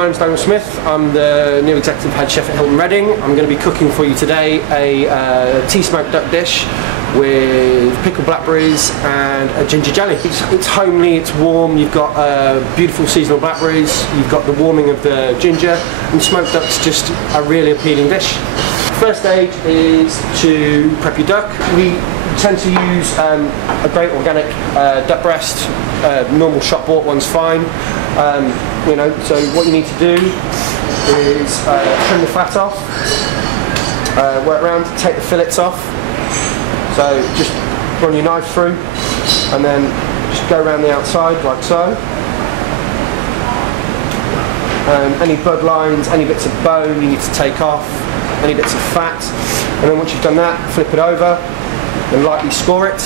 my name's Daniel Smith. I'm the new executive head chef at Hilton Reading. I'm going to be cooking for you today a tea smoked duck dish with pickled blackberries and a ginger jelly. It's homely, it's warm, you've got beautiful seasonal blackberries, you've got the warming of the ginger, and smoked duck's just a really appealing dish. First stage is to prep your duck. We tend to use a great organic duck breast. Normal shop bought one's fine. You know, so what you need to do is trim the fat off, work around, take the fillets off. So just run your knife through and then just go around the outside like so. Any bloodlines, any bits of bone you need to take off, any bits of fat, and then once you've done that, flip it over and lightly score it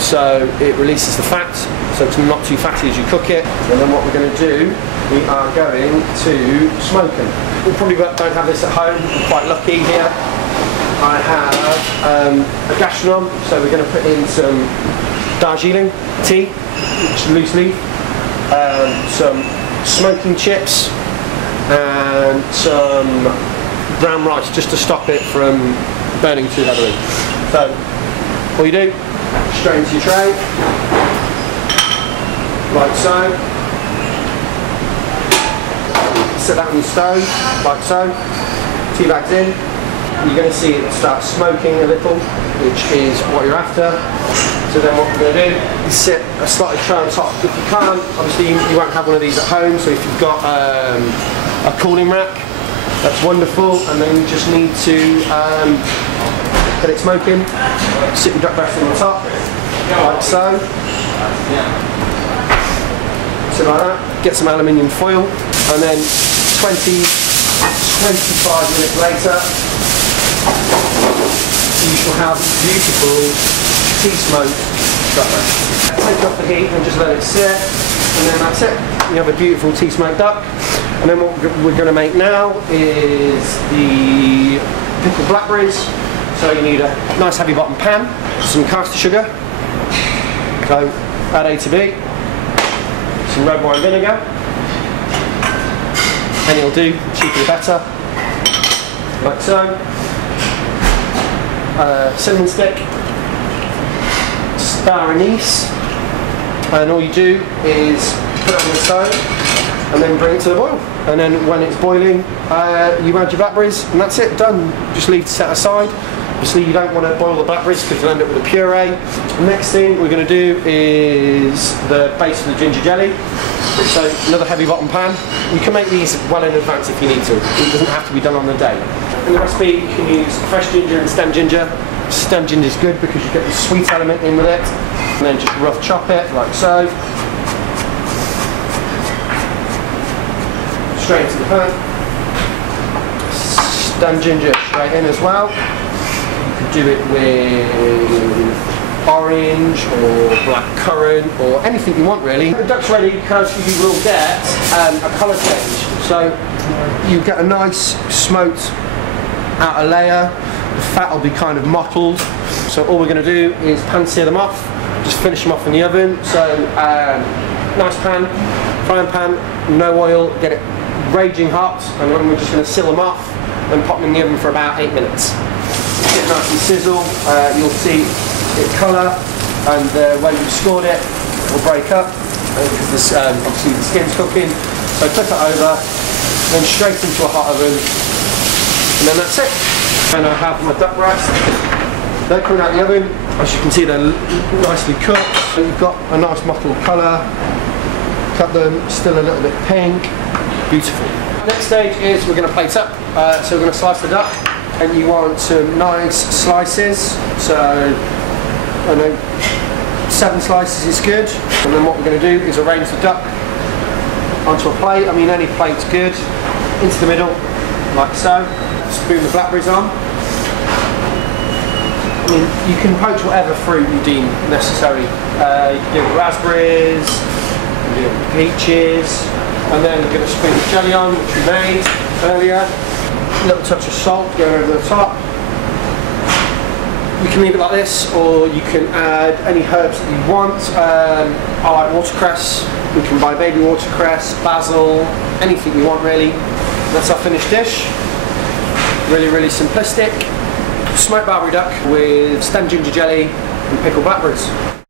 so it releases the fat, so it's not too fatty as you cook it. And then what we're going to do, we are going to smoke them. We probably don't have this at home, I'm quite lucky here. I have a gastronome, so we're going to put in some Darjeeling tea, which is loose leaf, some smoking chips, and some brown rice, just to stop it from burning too heavily. So, all you do, straight into your tray, like so. Set that on your stove, like so. Tea bags in. You're going to see it start smoking a little, which is what you're after. So then what we're going to do is set a slightly tray on top. If you can't, obviously you won't have one of these at home, so if you've got a cooling rack, that's wonderful. And then you just need to get it smoking, sit your duck breast on the top, like so. So like that, get some aluminium foil, and then 20-25 minutes later, you shall have beautiful tea smoked duck breast. Take off the heat and just let it sit, and then that's it. You have a beautiful tea smoked duck. And then what we're going to make now is the pickled blackberries. So you need a nice heavy bottom pan, some caster sugar, so add A to B, some red wine vinegar, and you'll do, cheaper the better, like so. Cinnamon stick, star anise, and all you do is put it on the stove and then bring it to the boil. And then when it's boiling, you add your blackberries, and that's it, done. Just leave to set aside. Obviously you don't want to boil the blackberries because you'll end up with a puree. The next thing we're going to do is the base of the ginger jelly. So another heavy bottom pan. You can make these well in advance if you need to. It doesn't have to be done on the day. In the recipe you can use fresh ginger and stem ginger. Stem ginger is good because you get the sweet element in with it. And then just rough chop it like so. Straight into the pan. Stem ginger straight in as well. You could do it with orange or black currant or anything you want really. The duck's ready because you will get a colour change. So you get a nice smoked outer layer, the fat will be kind of mottled. So all we're going to do is pan sear them off, just finish them off in the oven. So nice pan, frying pan, no oil, get it raging hot, and then we're just going to seal them off and pop them in the oven for about 8 minutes. Get nice and sizzle, you'll see it colour, and the way you've scored it will break up because this, obviously the skin's cooking. So flip it over, then straight into a hot oven, and then that's it. And I have my duck breast. They're coming out of the oven. As you can see, they're nicely cooked. So you've got a nice mottled colour. Cut them, still a little bit pink. Beautiful. Next stage is we're going to plate up. So we're going to slice the duck, and you want some nice slices. So I know 7 slices is good. And then what we're going to do is arrange the duck onto a plate. I mean, any plate's good. Into the middle, like so. Spoon the blackberries on. I mean, you can poach whatever fruit you deem necessary. You can do it with raspberries, you can do it with peaches, and then we're going to spoon the jelly on, which we made earlier. A little touch of salt going over the top. You can leave it like this, or you can add any herbs that you want. I like watercress, You can buy baby watercress, basil, anything you want really. That's our finished dish. Really, really simplistic. Smoked Barbary duck with stemmed ginger jelly and pickled blackberries.